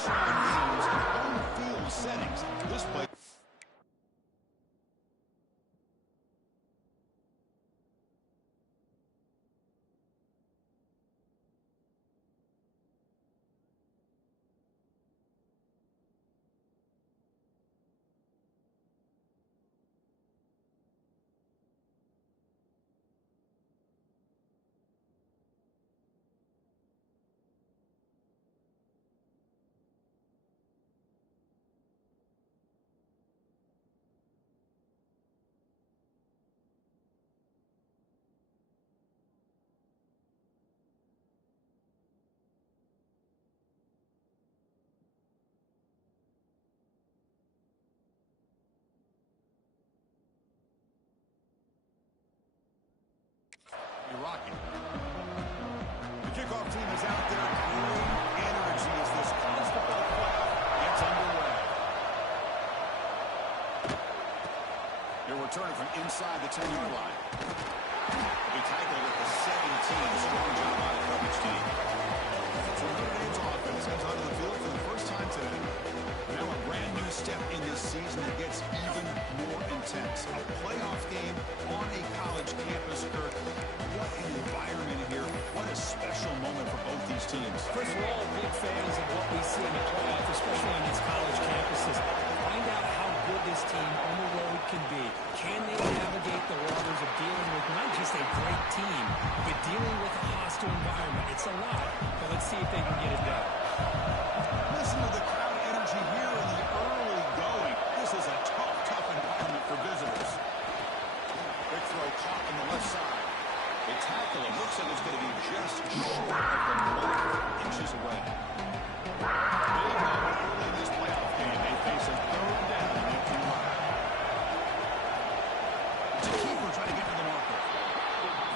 echelon games in home field settings. This play. Rocking. The kickoff team is out there. Great energy as this college football playoff gets underway. They're returning from inside the 10-yard line. They'll be tackled at the 17. Strong job by the coverage team. So Notre Dame's offense heads onto the field for the first time today. Now a brand new step in this season that gets even more intense. A playoff game on a college campus, Kirk. What an environment here. What a special moment for both these teams. First, we're all big fans of what we see in the playoff, especially on these college campuses. Find out how good this team on the road can be. Can they navigate the waters of dealing with not just a great team, but dealing with a hostile environment? It's a lot, but let's see if they can get it done. Listen to the crowd energy here in the early going. This is a tough environment for visitors. Quick throw caught on the left side. They tackle him. Looks like it's going to be just short of the mark, inches away. Big moment early in this playoff game. They face a third down and empty run. It's a keeper trying to get to the marker.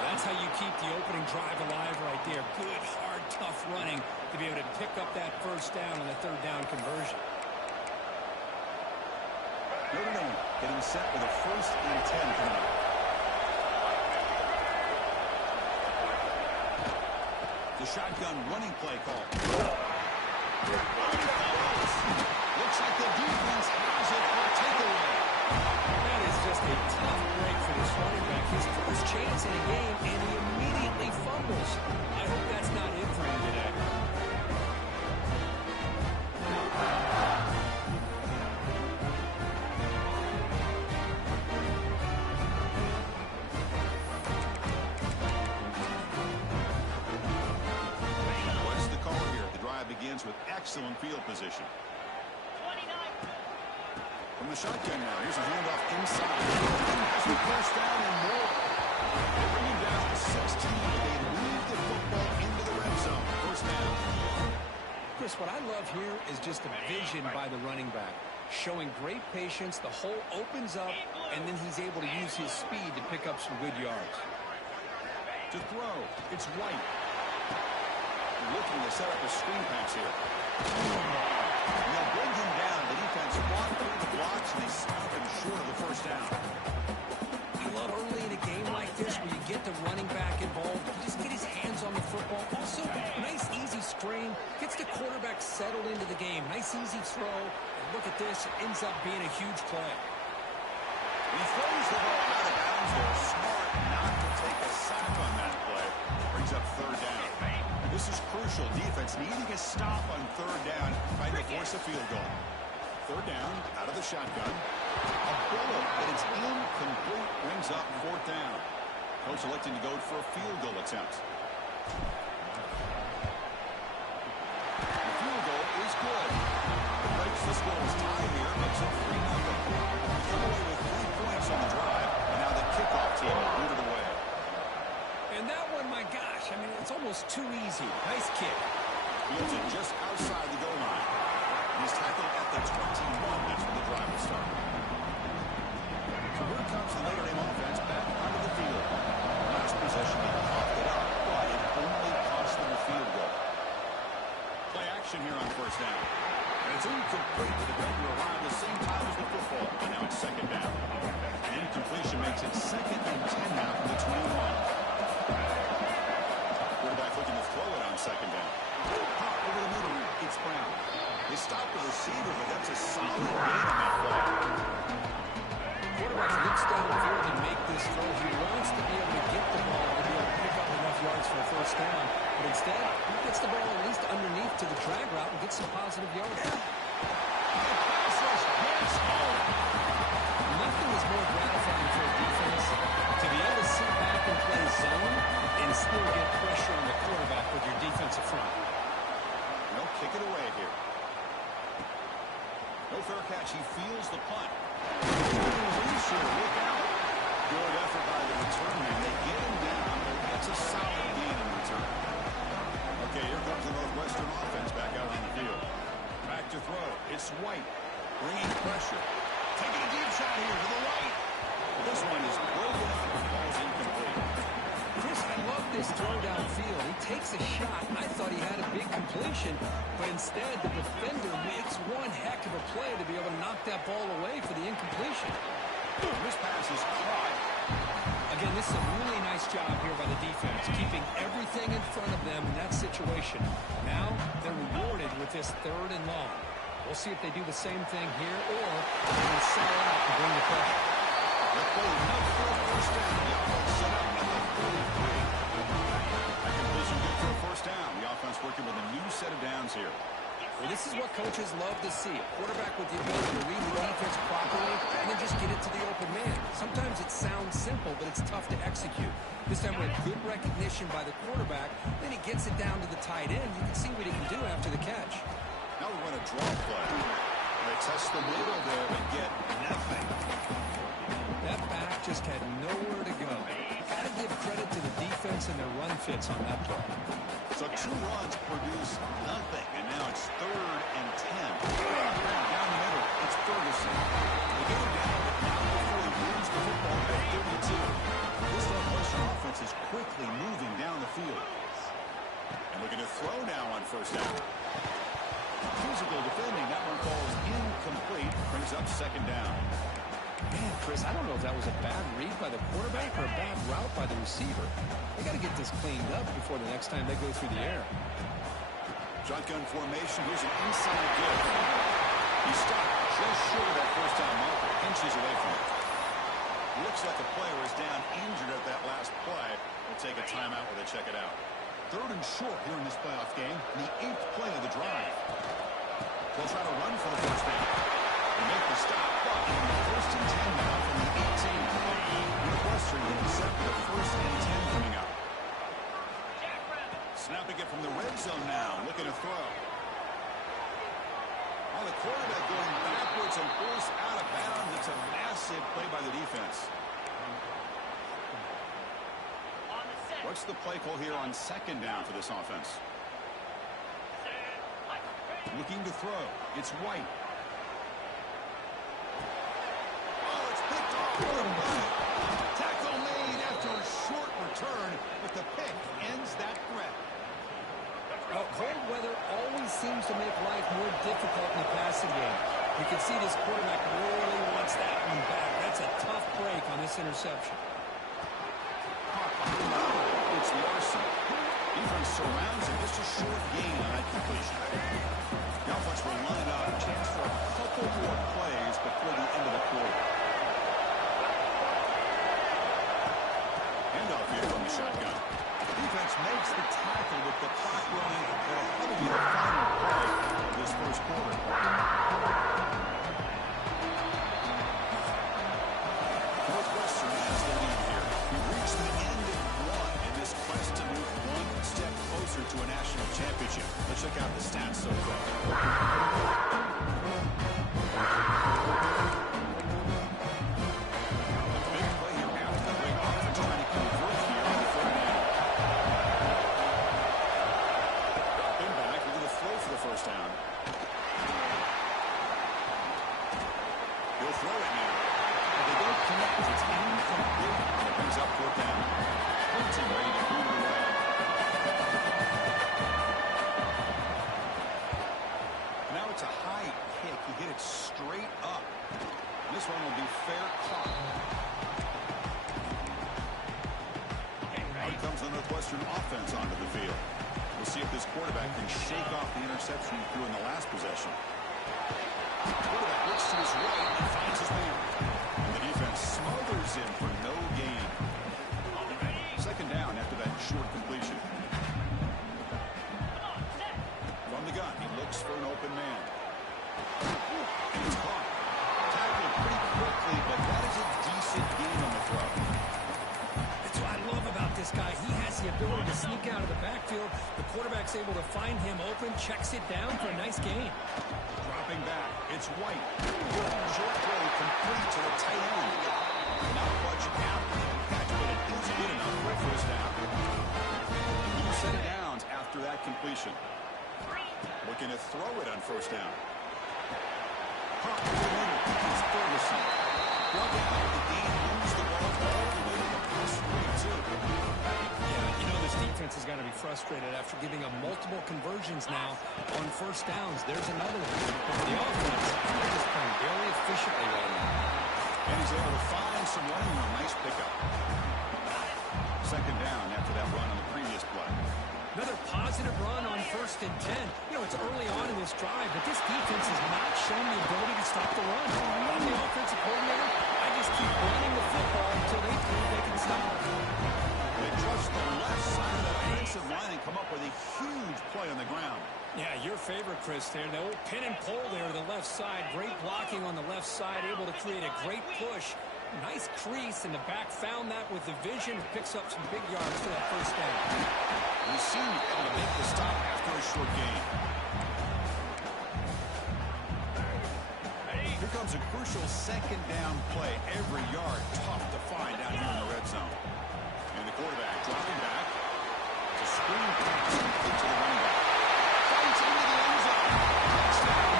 That's how you keep the opening drive alive right there. Good, hard, tough running to be able to pick up that first down on the third down conversion. Notre Dame getting set with a 1st and 10 coming up. The shotgun running play call. Looks like the defense has it for a takeaway. That is just a tough break for this running back. His first chance in a game, and he immediately fumbles. I hope that's not it for him today. Begins with excellent field position. From the shotgun now, here's a handoff inside. Has the first down and more. They bring him down to 16. They move the football into the red zone. First down. Chris, what I love here is just the vision by the running back. Showing great patience, the hole opens up, and then he's able to use his speed to pick up some good yards. To throw, it's White. Looking to set up a screen pass here. They'll bring him down. The defense fought through the blocks, and they stop him short of the first down. I love early in a game like this where you get the running back involved. You just get his hands on the football. Also, nice, easy screen. Gets the quarterback settled into the game. Nice, easy throw. And look at this. It ends up being a huge play. He throws the ball out of bounds there. Smart not to take a sack on that play. Brings up third down. This is crucial. Defense needing a stop on third down, trying to force a field goal. Third down, out of the shotgun. A bullet, but it's incomplete. Brings up fourth down. Coach electing to go for a field goal attempt. The field goal is good. It breaks the score. It's tied here. Makes it 3-0. Come away with 3 points on the drive, and now the kickoff team will boot it away. And that one, my gosh, I mean, it's almost too easy. Nice kick. Fields it just outside the goal line. He's tackled at the 21. That's when the drive will start. So here comes the Notre Dame offense back onto the field. Last possession, they coughed it up, but it only cost them a field goal. Play action here on first down. And it's incomplete. The defender arrived the same time as the football. And now it's second down. The incompletion makes it 2nd and 10 now from the 21. Quarterback looking to throw it on second down. Pop over the middle. It's Brown. This this throw. He wants to be able to get the ball to be able to pick up enough yards for a first down. But instead, he gets the ball at least underneath to the drag route and gets some positive yards. Nothing is more gratifying for a defense to be able to sit back and play zone and still get pressure on the quarterback with your defensive front. They'll kick it away here. No fair catch. He feels the punt. Look out. Good effort by the return man. They get him down, but that's a solid gain in return. Okay, here comes the Northwestern offense back out on the field. Back to throw. It's White. Bringing pressure. Taking a deep shot here to the right. This one is broken up and falls incomplete. Chris, I love this throw downfield. He takes a shot. I thought he had a big completion, but instead the defender makes one heck of a play to be able to knock that ball away for the incompletion. This pass is caught. Again, this is a really nice job here by the defense, keeping everything in front of them in that situation. Now they're rewarded with this 3rd and long. We'll see if they do the same thing here, or they will sell out and bring the pressure. They're pulling enough for a first down. The offense set up at the 33. That completion good for a first down. The offense working with a new set of downs here. Well, this is what coaches love to see. A quarterback with the ability to read the defense properly and then just get it to the open man. Sometimes it sounds simple, but it's tough to execute. This time we have good recognition by the quarterback. Then he gets it down to the tight end. You can see what he can do after the catch. Now we run a draw play. They test the middle there and get nothing. That back just had nowhere to go. Got to give credit to the defense and their run fits on that play. So 2 runs produce nothing, and now it's 3rd and 10. Down the middle, it's Ferguson. They get him down, but now before he moves the football at 32. This Northwestern offense is quickly moving down the field. And looking to throw now on first down. Physical defending, that one falls incomplete, brings up 2nd down. Man, Chris, I don't know if that was a bad read by the quarterback or a bad route by the receiver. They got to get this cleaned up before the next time they go through the air. Shotgun formation. Here's an inside give. He stopped just short of that first down marker. Inches away from it. Looks like the player is down injured at that last play. They'll take a timeout where they check it out. 3rd and short here in this playoff game. The 8th play of the drive. They'll try to run for the first down. They make the stop, but in the 1st and 10 now from the 18. Northwestern getting set for the 1st and 10 coming up. Snapping it from the red zone now, looking to throw. On the quarterback going backwards and forced out of bounds. It's a massive play by the defense. What's the play call here on 2nd down for this offense? Looking to throw. It's White. Oh, it's picked off. What a run. Tackle made after a short return, but the pick ends that threat. Cold weather always seems to make life more difficult in the passing game. You can see this quarterback really wants that one back. That's a tough break on this interception. It's Larson. Defense surrounds him. Just a short gain on that completion. Now once we're lined up, a chance for a couple more plays before the end of the quarter. Handoff here from the shotgun. Defense makes the tackle with the clock running. That'll probably be the final play of this first quarter. Northwestern has the lead here. We've reached the end of 1 in this quest to move 1 step closer to a national championship. Let's check out the stats so far. Big play here after the break off for trying to convert here on the 3rd down. Been back, we're going to throw for the first down. He'll throw it now. They don't connect. It's incomplete. And it brings up 4th down. Clinton ready to move away. Now it's a high kick. He hit it straight up. This one will be fair caught. Out comes the Northwestern offense onto the field. We'll see if this quarterback can shake off the interception he threw in the last possession. Quarterback looks to his right and finds his man. And the defense smothers him for no gain. short completion. From the gun, he looks for an open man. And it's caught. Tackled pretty quickly, but that is a decent gain on the throw. That's what I love about this guy. He has the ability to sneak out of the backfield. The quarterback's able to find him open, checks it down for a nice gain. Dropping back, it's White. Short throw complete to the tight end. Not much after the catch, but it is good enough for a first down. 2 set of downs after that completion. Looking to throw it on first down. Pop to the middle. It's Ferguson. Plug out the game, moves the ball all the way to the pass too. Yeah, you know this defense has got to be frustrated after giving up multiple conversions now on first downs. There's another one. The offense is just playing very efficiently right now. And he's able to find some running room. Nice pickup. Second down after that run on the previous play. Another positive run on 1st and 10. You know, it's early on in this drive, but this defense has not shown the ability to stop the run. I'm the offensive coordinator. I just keep running the football until they prove they can stop it. They trust the left side of the offensive line and come up with a huge play on the ground. Yeah, your favorite, Chris, there. The old pin and pull there to the left side. Great blocking on the left side, able to create a great push. Nice crease in the back. Found that with the vision. Picks up some big yards for that first down. We seem able to make the stop after a short gain. Here comes a crucial second down play. Every yard tough to find down here in the red zone. And the quarterback dropping back. It's a screen pass complete to the running back. Fights into the end zone. Touchdown.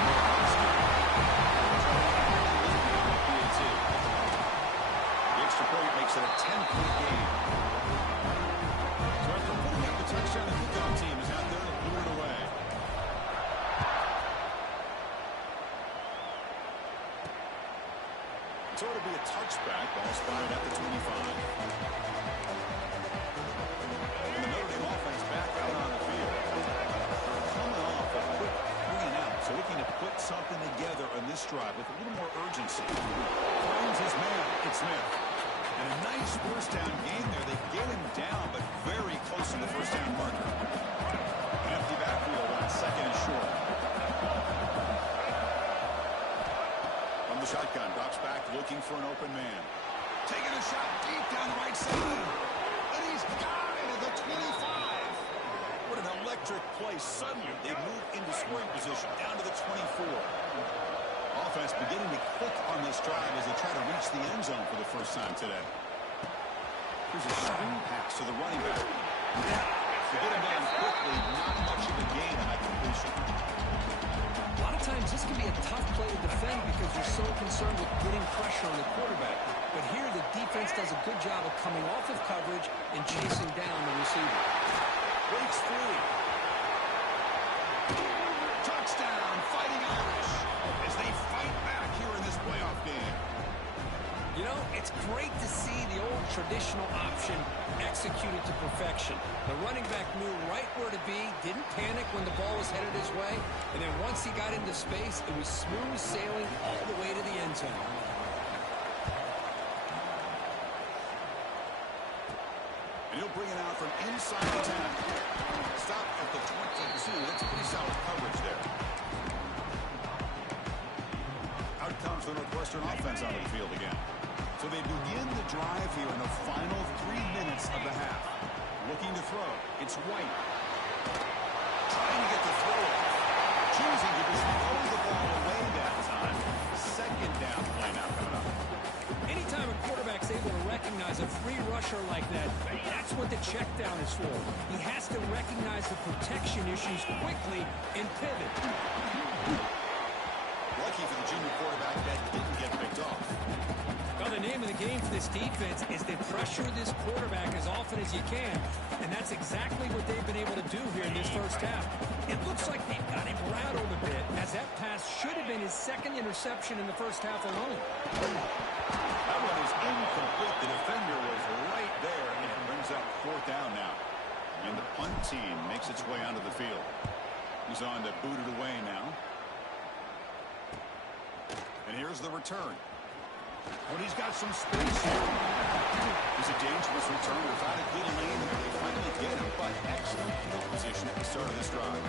The extra point makes it a 10-point game. So after putting up the touchdown, the kickoff team is out there to put it away. So it'll be a touchback. Ball spotted at the 25. And the Notre Dame offense back out on the field. Coming off a quick 3 and out. So looking to put something together on this drive with a little more urgency. Finds his man. It's Smith. And a nice first down gain there. They get him down, but very close to the first down marker. An empty backfield on 2nd and short. From the shotgun, drops back, looking for an open man. Taking a shot deep down the right side. And he's got it at the 25. What an electric play. Suddenly, they move into scoring position down to the 24. Offense beginning to click on this drive as they try to reach the end zone for the first time today. Here's a screen pass to the running back. To get him down quickly, not much of a gain on that completion. A lot of times this can be a tough play to defend because you're so concerned with getting pressure on the quarterback. But here the defense does a good job of coming off of coverage and chasing down the receiver. Breaks free. Touchdown, Fighting Irish, as they fight back here in this playoff game. You know, it's great to see the old traditional option executed to perfection. The running back knew right where to be, didn't panic when the ball was headed his way, and then once he got into space, it was smooth sailing all the way to the end zone. And he'll bring it out from inside the 10. Stop at the 22. That's pretty solid coverage there. Out comes the Northwestern offense onto the field again. So they begin the drive here in the final 3 minutes of the half. Looking to throw. It's White. Trying to get the throw off. Choosing to just throw the ball away that time. Second down play now coming up. Anytime a quarterback's able to recognize a free rusher like that, that's what the check down is for. He has to recognize the protection issues quickly and pivot. Lucky for the junior quarterback that didn't get picked off. Well, the name of the game for this defense is to pressure this quarterback as often as you can, and that's exactly what they've been able to do here in this first half. It looks like they've got him rattled a bit, as that pass should have been his 2nd interception in the first half alone. That one is incomplete. The defender was right there, and it brings up 4th down now. And the punt team makes its way onto the field. He's on to boot it away now. And here's the return. When he's got some space here. It's a dangerous return without a good lane here. They finally get start of this drive.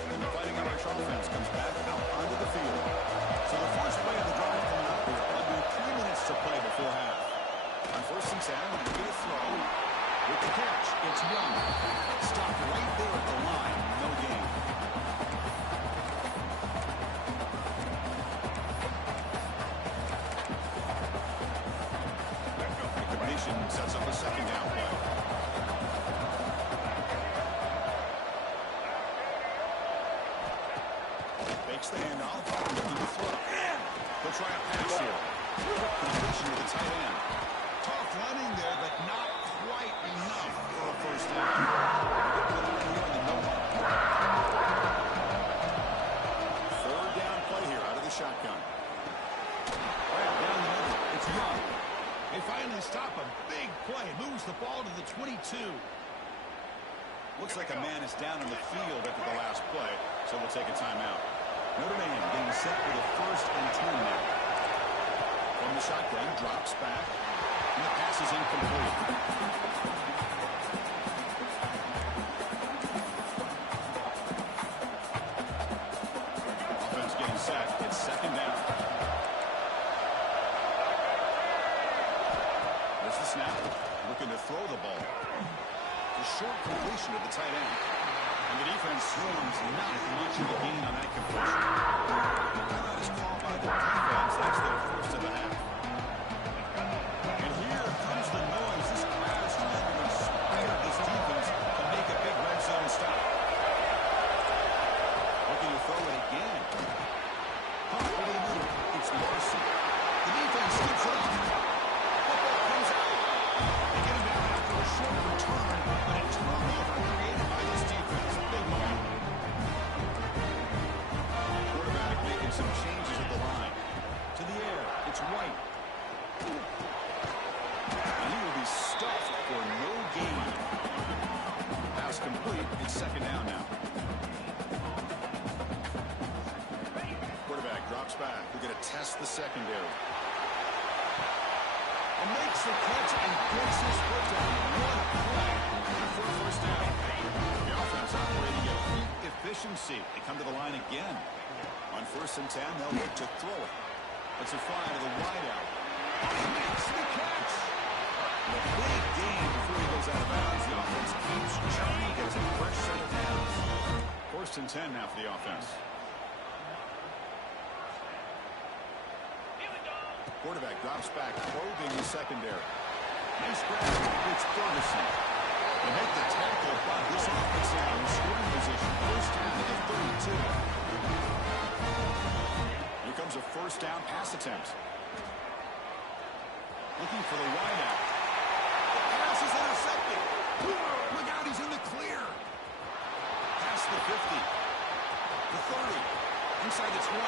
And the Fighting Irish offense comes back out onto the field. So the first play of the drive coming up here. Under 3 minutes to play before half. On 1st and 10, we're going to throw. With the catch, it's Young. Stopped right there at the line. No gain. Sets up a 2nd down play. Fakes the handoff. Looking to throw. They'll try a pass here. Completion to the tight end. Tough running there, but not quite enough for a 1st down. Third down play here out of the shotgun. Right down the middle. It's Young. They finally stop a big play. Moves the ball to the 22. Looks like a man is down in the field after the last play, so we'll take a timeout. Notre Dame getting set with a 1st and 10 now. From the shotgun, drops back, and the pass is incomplete. Offense getting set. It's 2nd down. There's the snap. Looking to throw the ball. The short completion to the tight end. And the defense swarms not much of a gain on that completion. That is called by the defense. That's their 1st of the half. And here comes the noise. This crowd is trying to inspire this defense to make a big red zone stop. Looking to throw it again. Pump over the middle. It's Larson. The defense skips it off. Football comes out. They get him down after a short return, but a turnover created by this defense. Big moment. Quarterback making some changes at the line. To the air. It's White. And he will be stuffed for no gain. Pass complete. It's 2nd down now. Quarterback drops back. We're going to test the secondary. And makes the catch and gets his foot down. What a play for a 1st down. The offense operating at peak efficiency. They come to the line again. On 1st and 10, they'll look to throw it. It's a fly to the wideout. Makes the catch. And a big gain before he goes out of bounds. The offense keeps churning. Gets a fresh set of downs. 1st and 10 now for the offense. Quarterback drops back, probing the secondary. Nice grab. It's Ferguson. They make the tackle, but this offense now in scoring position. 1st down at the 32. Here comes a 1st down pass attempt. Looking for the wideout. The pass is intercepted. Look out, he's in the clear. Past the 50. The 30. Inside the 20.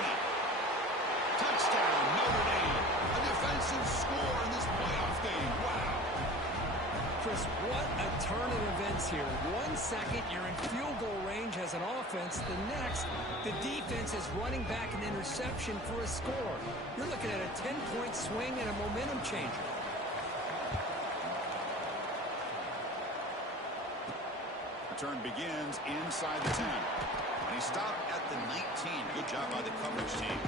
Touchdown, Notre Dame. A defensive score in this playoff game. Wow. Chris, what a turn of events here. 1 second, you're in field goal range as an offense. The next, the defense is running back an interception for a score. You're looking at a 10-point swing and a momentum changer. Return begins inside the 10. And he stopped at the 19. Good job by the coverage team.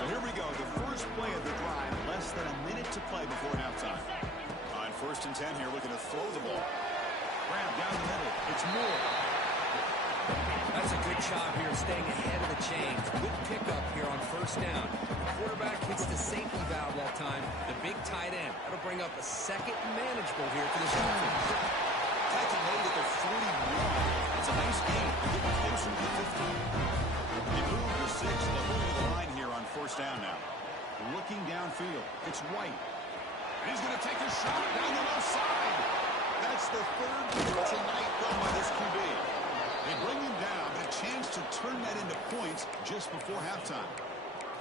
So here we go, the first play of the drive, less than a minute to play before halftime. On 1st and 10 here, looking to throw the ball. Grab down the middle, it's Moore. That's a good job here, staying ahead of the chains. Good pickup here on 1st down. The quarterback hits the safety valve that time, the big tight end. That'll bring up a 2nd manageable here for this offense. Tackle made at the 41. It's a nice game. They're getting closer to the 50. They move the 6, they'll move to the line here on 1st down now. Looking downfield, it's White. And he's going to take a shot down the left side. That's the 3rd tonight thrown by this QB. They bring him down, but a chance to turn that into points just before halftime.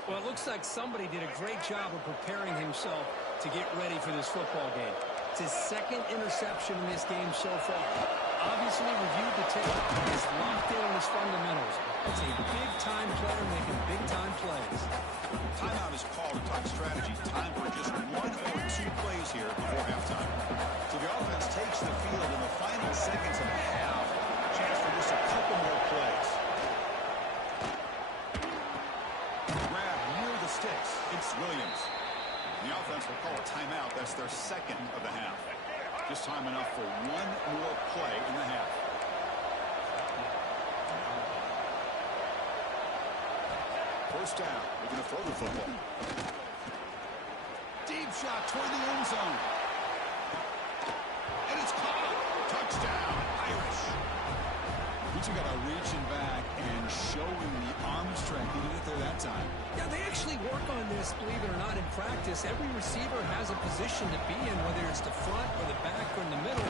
Well, it looks like somebody did a great job of preparing himself to get ready for this football game. It's his 2nd interception in this game so far. Obviously reviewed the tape, is locked in on his fundamentals. It's a big-time player making big-time plays. Timeout is called to talk strategy. Time for just 1 or 2 plays here before halftime. So the offense takes the field in the final seconds of Just time enough for one more play in the half. First down. We're going to throw the football. Deep shot toward the end zone. And it's caught. Touchdown, Irish. He's got to reaching back and showing the arm strength. He did it there that time. Yeah, they actually work on this, believe it or not, in practice. Every receiver has a position to be in, whether it's the front or the back or in the middle.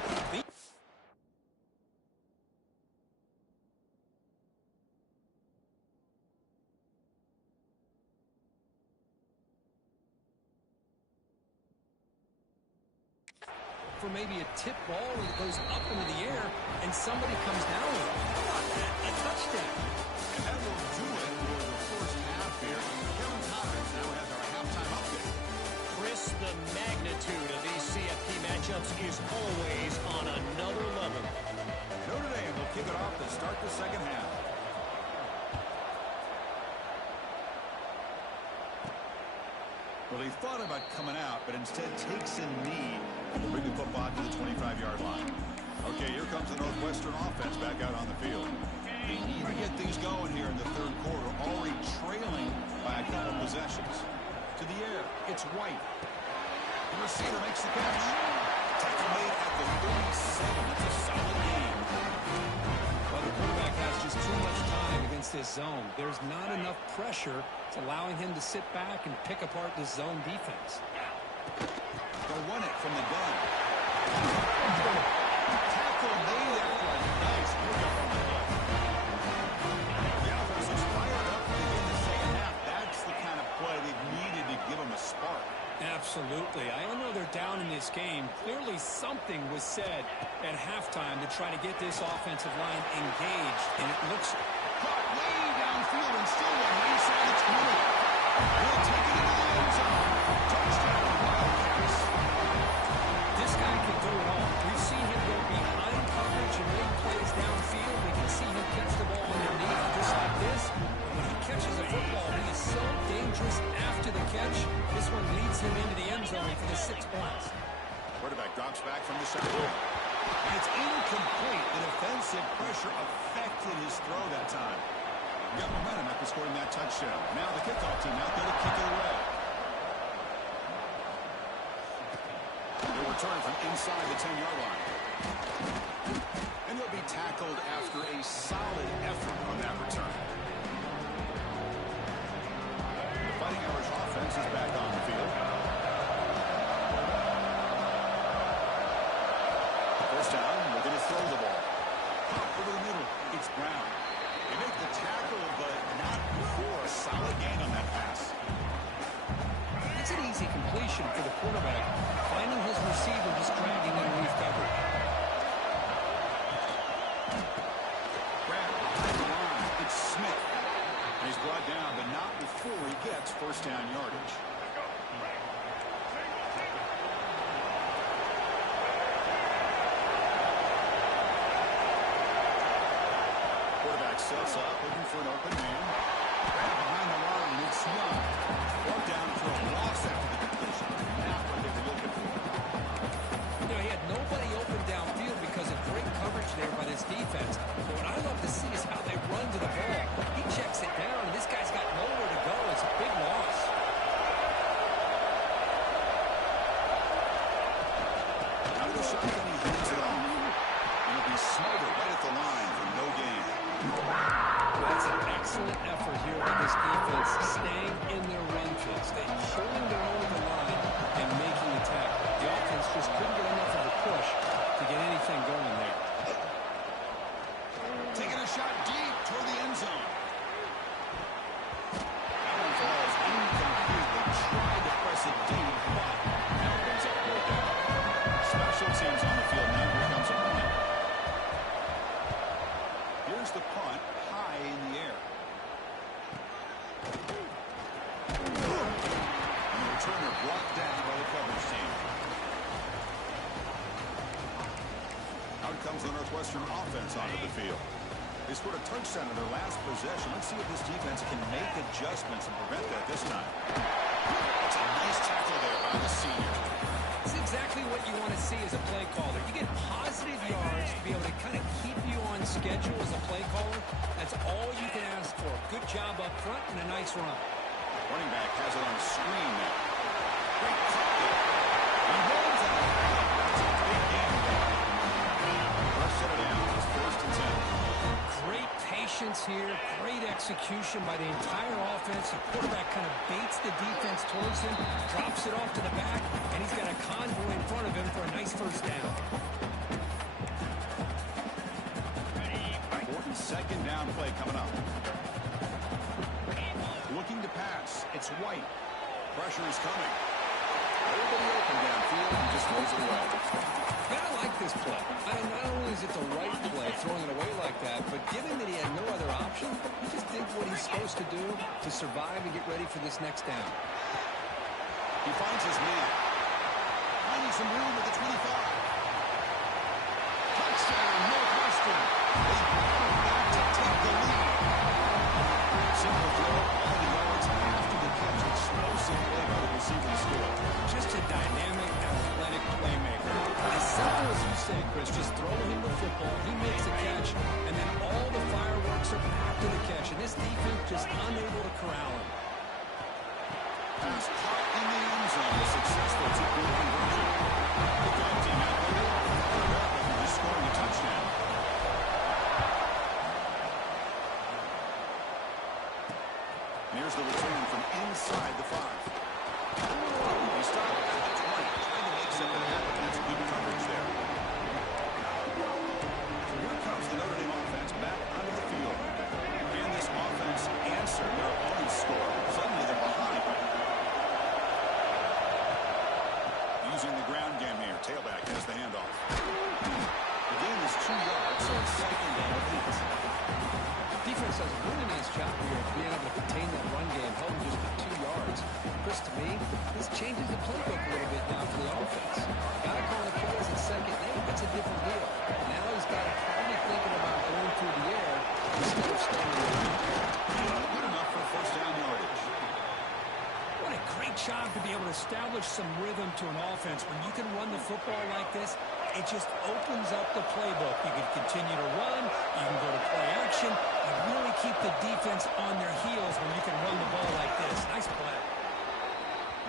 For maybe a tip ball that goes up into the air, and somebody comes down with it. How about that? A touchdown. And that will do it for the first half here. Kevin Connors now has our halftime update. Chris, the magnitude of these CFP matchups is always on another level. Notre Dame will kick it off to start the second half. Well, he thought about coming out, but instead takes a knee and will bring the football to the 25-yard line. Okay, here comes the Northwestern offense back out on the field. They need to get things going here in the third quarter, already trailing by a couple possessions. To the air, it's White. The receiver makes the catch. Tackle made at the 37. That's a solid game. Well, the quarterback has just too much time against this zone. There's not enough pressure. It's allowing him to sit back and pick apart this zone defense. They'll run it from the gun. Tackle made after a nice pickup from the gun. The offense is fired up to begin the second half. That's the kind of play they've needed to give them a spark. Absolutely. I know they're down in this game. Clearly something was said at halftime to try to get this offensive line engaged, and it looks caught way downfield and still one inside the 20. He'll take it into the end zone. Touchdown, Wildcats. This guy can do it all. We've seen him go behind coverage and make plays downfield. We can see him catch the ball underneath just like this. When he catches a football, he is so dangerous after the catch. This one leads him into the end zone for the 6 points. Quarterback drops back from the shotgun. And it's incomplete. The defensive pressure affected his throw that time. He got momentum after scoring that touchdown. Now the kickoff team out there to kick it away. They'll return from inside the 10-yard line. And they'll be tackled after a solid effort on that return. The Fighting Irish offense is back on the field. First down, we're going to throw the ball. Pop over the middle. It's Brown. They make the tackle, but not before a solid gain on that pass. It's an easy completion for the quarterback, finding his receiver just dragging underneath coverage. Grab behind the line. It's Smith. And he's brought down, but not before he gets first down yardage. Quarterback sets up, looking for an open man. Grab behind the line. It's Young. Brought down for a loss after the completion. Not what they were looking for. You know, he had nobody open downfield because of great coverage there by this defense. But what I love to see is how they run to the ball. He checks it down, and this guy's got nowhere to go. It's a big loss. Out of the shotgun, he hands it off. And it'll be smothered right at the line for no gain. That's an excellent effort here by this defense, staying in their run fits. They holding their own at the line and making the tackle. The offense just couldn't get enough of a push to get anything going there. Taking a shot deep toward the end zone. That one falls incomplete. They tried to press it deep, but now it ends up pulled down. Special teams on the field now. Here comes a punt. Here's the punt, high in the air. And the returner brought down by the coverage team. Out comes the Northwestern offense onto the field. They scored a touchdown in their last possession. Let's see if this defense can make adjustments and prevent that this time. It's a nice tackle there by the senior. This is exactly what you want to see as a play caller. You get positive yards to be able to kind of keep you on schedule as a play caller. That's all you can ask for. Good job up front and a nice run. Running back has it on screen now. Great cut there. He rolls out. It's a big game. First set it down. It's 1st and 10. Great patience here. Great execution by the entire offense. The quarterback kind of baits the defense towards him, drops it off to the back, and he's got a convoy in front of him for a nice first down. Important 2nd down play coming up. Looking to pass. It's White. Pressure is coming. Everybody open downfield and just throws it away. I like this play. Not only is it the right play, throwing it away like that, but given that he had no other option, he just did what he's supposed to do to survive and get ready for this next down. He finds his man. Finding some room at the 25. Touchdown, Northwestern. They battle back to take the lead. Simple throw, all the yards after the catch. Explosive play by the receiver to score. Just a dynamic, athletic playmaker. As simple as you say, Chris, just throw him the football, he makes the catch, and then all the fireworks are after the catch. And this defense just unable to corral him. Pass caught in the end zone. A successful two-point conversion. Look out, team out there. He's scoring a touchdown. And here's the return from inside the 5. He stopped at the 20, trying to make something happen. That's good coverage there. So here comes the Notre Dame offense back onto the field. And this offense answered their opponent's score. Suddenly they're behind. Using the ground game here. Tailback has the handoff. The gain is 2 yards, so it's 2nd down 8. Defense does a really nice job here of being able to contain that run game, held just for 2 yards. Chris, to me, this changes the playbook a little bit now for the offense. Got to call the plays at 2nd and 8. That's a different deal. Now he's got to probably thinking about going through the air instead of staying in the ground. Good enough for 1st down yardage. What a great job to be able to establish some rhythm to an offense. When you can run the football like this, it just opens up the playbook. You can continue to run, you can go to play action, and really keep the defense on their heels when you can run the ball like this. Nice play.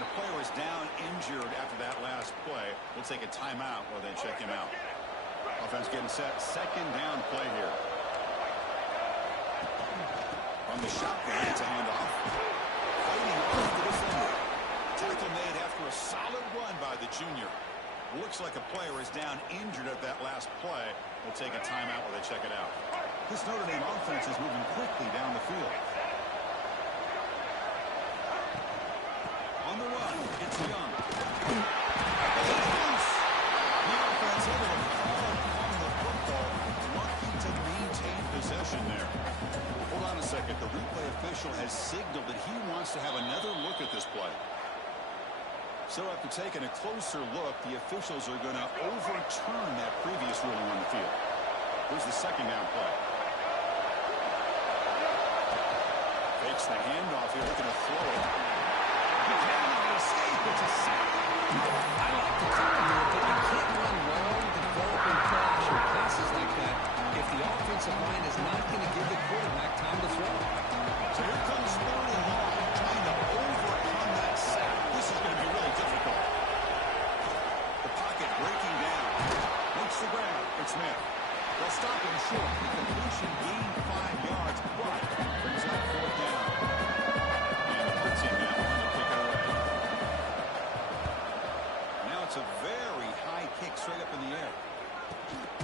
The player is down injured after that last play. We'll take a timeout while they check him out. Offense getting set. 2nd down play here. From the shotgun, it's a handoff. Fighting off the defender. Tackle made after a solid run by the junior. Looks like a player is down injured at that last play. We'll take a timeout while they check it out. This Notre Dame offense is moving quickly down the field. On the run, it's Young. Loose. The offense able to fall on the football, lucky to maintain possession there. Hold on a second. The replay official has signaled that he wants to have another look at this play. So after taking a closer look, the officials are going to overturn that previous ruling on the field. Here's the 2nd down play. Fakes the handoff here, looking to throw it. He cannot escape. It's a sack. I like the call here, but you can't run long, developing play-action passes like that if the offensive line is not going to give the quarterback time to throw. So here comes 3rd and long, trying to overcome that sack. This is going to be really difficult. The pocket breaking down. Makes the grab. It's Smith. They'll stop him short. The completion gained 5 yards, but brings up 4th down. And the blitzing now on to kick it away. Now it's a very high kick straight up in the air.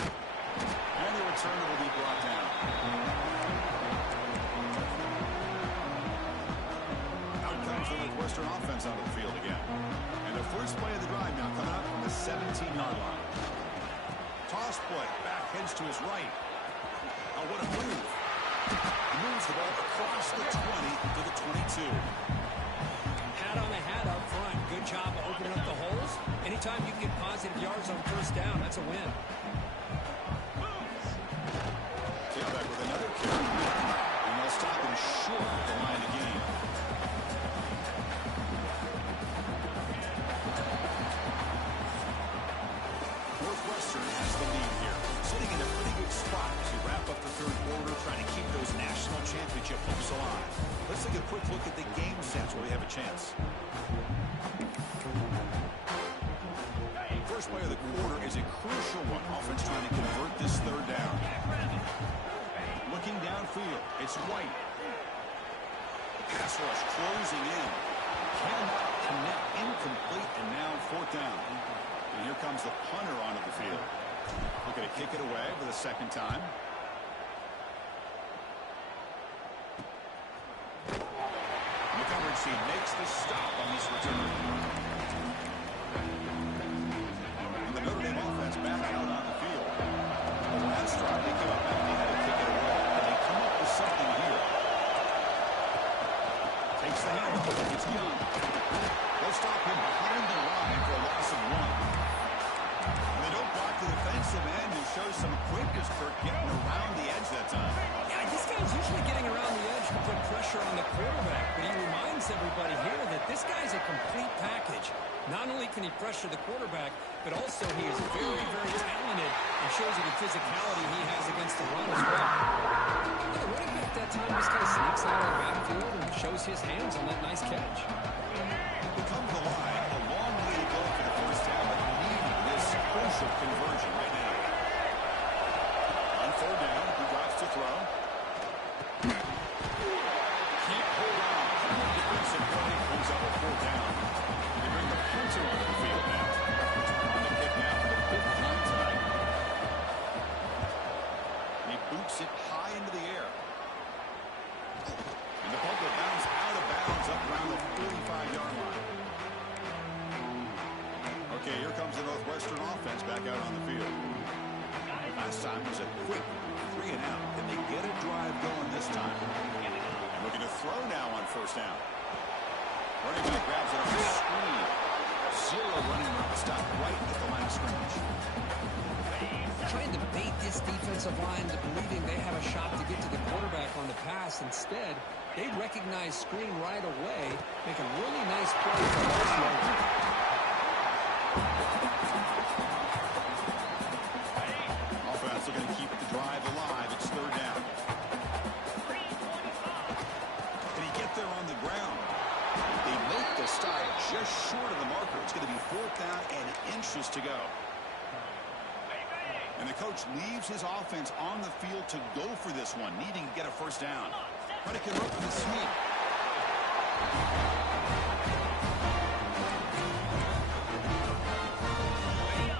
And the returner will be brought down. Out comes the Northwestern offense onto the field again. And the first play of the drive now coming up from the 17-yard line. Toss play, back heads to his right. Oh, what a move. He moves the ball across the 20 to the 22. Hat on the hat up front. Good job opening up the holes. Anytime you can get positive yards on 1st down, that's a win. Tailback with another carry. And they'll stop him short at the line of game. has the lead here, sitting in a pretty good spot as we wrap up the third quarter, trying to keep those national championship hopes alive. Let's take a quick look at the game stats where we have a chance. First play of the quarter is a crucial one. Offense trying to convert this third down. Looking downfield, it's White. Pass rush closing in. Cannot connect, incomplete, and now fourth down. And here comes the punter onto the field. Looking to kick it away for the second time. The coverage team makes the stop on this return. And the Notre Dame offense back out on the field. The last drive, they came up empty, had to kick it away. And they come up with something here. Takes the handoff. It's Young. They'll stop him behind the line for a loss of 1. And they don't block the defensive end, who shows some quickness for getting around the edge that time. Yeah, this guy's usually getting around the edge to put pressure on the quarterback, but he reminds everybody here that this guy's a complete package. Not only can he pressure the quarterback, but also he is very, very talented and shows you the physicality he has against the run as well. Yeah, the running back that time just kind of sneaks out of the backfield and shows his hands on that nice catch. They come to the line, a long way to go for the first down, but needing this crucial conversion right now. On fourth down, he drops to throw. Can't hold on. Defensive play brings up a fourth down. They bring the punter onto the field now. On the kick now for the 5th time tonight. And he boots it high into the air. And the punt will bounce out of bounds up around the 45-yard line. Okay, here comes the Northwestern offense back out on the field. Last time was a quick 3 and out. Can they get a drive going this time? And looking to throw now on first down. Running back grabs it on the screen. Zero running room to stop right at the line of scrimmage. Trying to bait this defensive line to believing they have a shot to get to the quarterback on the pass. Instead, they recognize screen right away, make a really nice play for Northwestern. Offense looking to keep the drive alive. It's third down. Can he get there on the ground? They make the stop just short of the marker. It's going to be fourth down and inches to go. And the coach leaves his offense on the field to go for this one, needing to get a first down. Trying to convert with a sneak.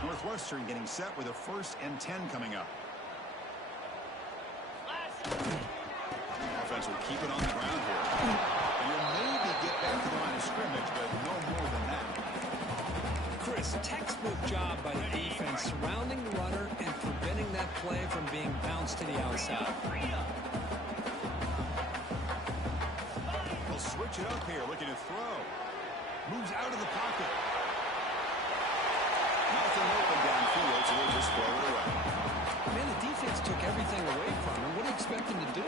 Northwestern getting set with a 1st and 10 coming up. Offense will keep it on the ground here. And you'll maybe get back to the line of scrimmage, but no more than that. Chris, textbook job by the defense, surrounding the runner and preventing that play from being bounced to the outside. He'll switch it up here, looking to throw. Moves out of the pocket. Nothing open downfield, so he'll just throw it away. Man, the defense took everything away from him. What do you expect him to do?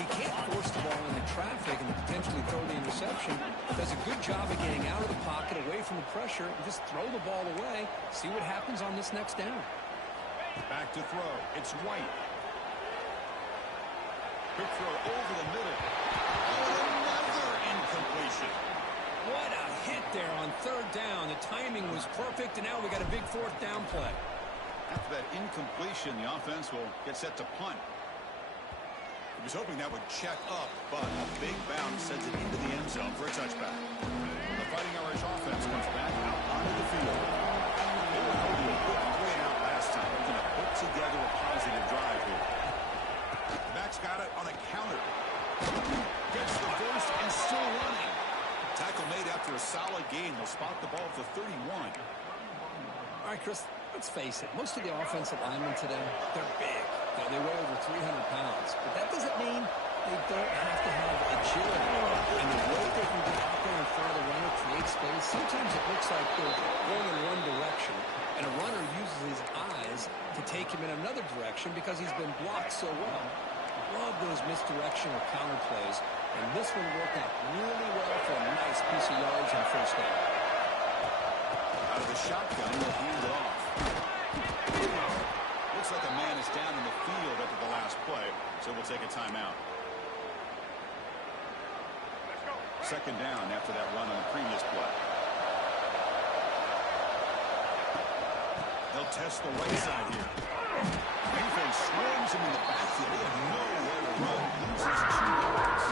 He can't force the ball into traffic and potentially throw the interception. Does a good job of getting out of the pocket, away from the pressure, and just throw the ball away. See what happens on this next down. Back to throw. It's White. Quick throw over the middle. Oh, another incompletion. What a hit there on third down. The timing was perfect, and now we got a big fourth down play. After that incompletion, the offense will get set to punt. He was hoping that would check up, but a big bounce sends it into the end zone for a touchback. The Fighting Irish offense comes back out onto the field. They were able to a good 3 and out last time. They're going to put together a positive drive here. The back's got it on a counter. Gets the first and still running. Tackle made after a solid gain. They'll spot the ball at the 31. All right, Chris, let's face it. Most of the offensive linemen today, they're big. You know, they weigh over 300 pounds. But that doesn't mean they don't have to have agility. And the way they can get out there in front of the runner, create space, sometimes it looks like they're going in one direction. And a runner uses his eyes to take him in another direction because he's been blocked so well. Love those misdirection or counter plays. And this one worked out really well for a nice piece of yards and first down. Out of the shotgun, he'll hand it off. Looks like a man is down in the field after the last play, so we'll take a timeout. Second down after that run on the previous play. They'll test the right side here. Defense swarms him in the backfield. He had nowhere to run. Loses 2 yards.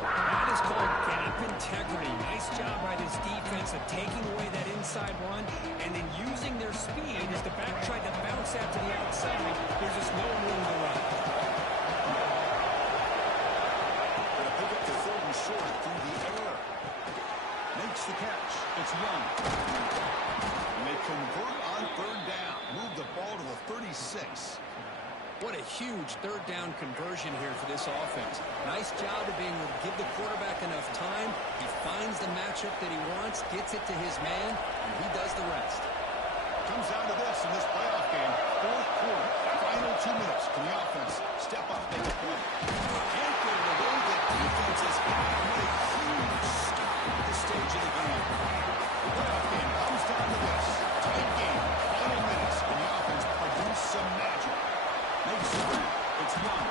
That is called gap integrity. Nice job by this defense of taking away that inside run and then using their speed as the back tried to bounce out to the outside. There's just no room to run. Gonna pick up the 3rd and short through the air. Makes the catch. It's Young. And they convert on 3rd down. Move the ball to the 36. What a huge 3rd down conversion here for this offense. Nice job of being able to give the quarterback enough time. He finds the matchup that he wants, gets it to his man, and he does the rest. Comes down to this in this playoff game. 4th quarter. Final 2 minutes. Can the offense step up, make a play? Can't get it away. The defense is out. What a huge stop at this stage of the game. The playoff game comes down to this. Tight game. Final minutes. Can the offense produce some magic? Makes the grab. It's Young.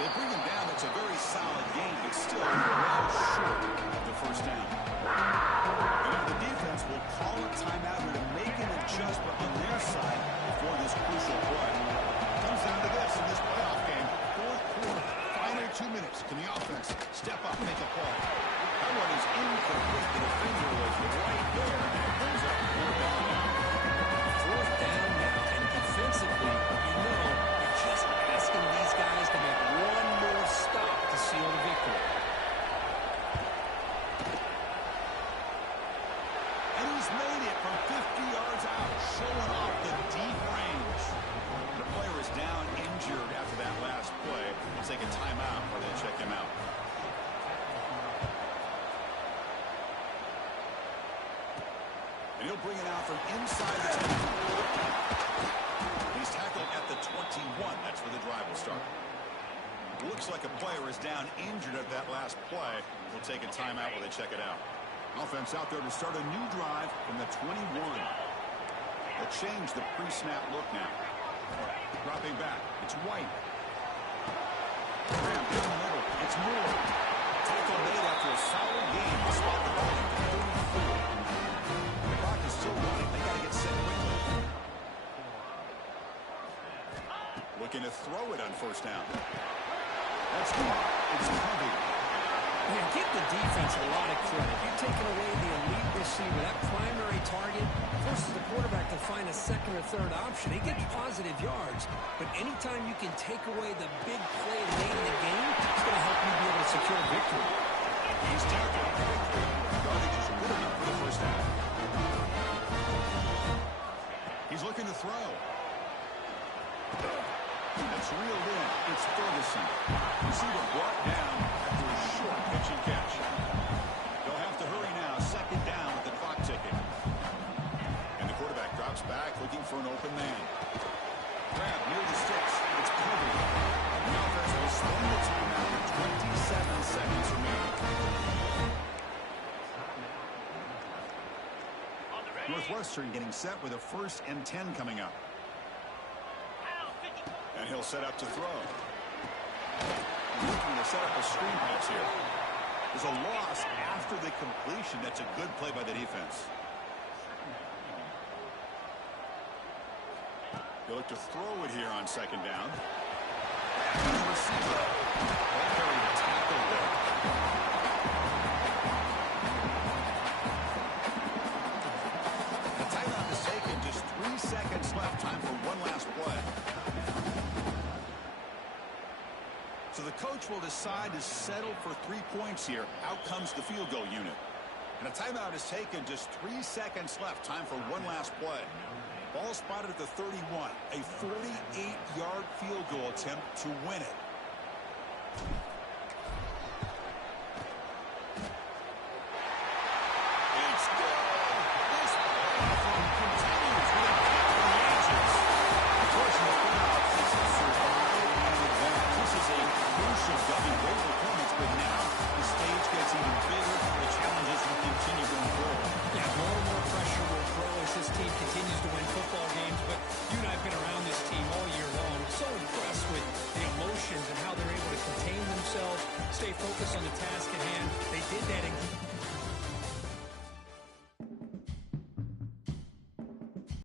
They bring him down. It's a very solid game, but still well short of the 1st down. And now the defense will call a timeout here to make an adjustment on their side before this crucial play. Comes down to this in this playoff game. 4th quarter. Final 2 minutes. Can the offense step up, make a play? That one is incomplete. The defender was right there, and it brings up 4th down. 4th down now, and defensively, you know, you're just asking these guys to make one more stop to seal the victory. And he's made it from 50 yards out, showing off the deep range. The player is down injured after that last play. Let's take a timeout while they check him out. And he'll bring it out from inside the 10. He's tackled at the 21. That's where the drive will start. Looks like a player is down injured at that last play. We'll take a timeout while they check it out. Offense out there to start a new drive from the 21. They'll change the pre-snap look now. Dropping back. It's White. Graham down the middle. It's Moore. Tackle made after a solid game. They spot the ball at the 34. The clock is still running. They got to get set quickly. Looking to throw it on 1st down. That's good. It's Covey. Man, give the defense a lot of credit. You've taken away the elite receiver, that primary target, forces the quarterback to find a 2nd or 3rd option. He gets positive yards, but anytime you can take away the big play late in the game, it's going to help you be able to secure victory. He's tackled quickly. Yardage is good enough for the 1st down. He's looking to throw. That's reeled in. It's Ferguson. Receiver brought down after a short pitch and catch. They'll have to hurry now. 2nd down with the clock ticking. And the quarterback drops back looking for an open man. Grab near the sticks. It's Covey. The offense will spend the timeout with 27 seconds remaining. Northwestern getting set with a 1st and 10 coming up. And he'll set up to throw. Looking to set up a screen pass here. There's a loss after the completion. That's a good play by the defense. He'll look to throw it here on 2nd down. And the receiver. That carried a tackle there. The timeout is taken. Just 3 seconds left. Time for one last play. So the coach will decide to settle for 3 points here. Out comes the field goal unit. And a timeout is taken. Just 3 seconds left. Time for one last play. Ball spotted at the 31. A 48-yard field goal attempt to win it.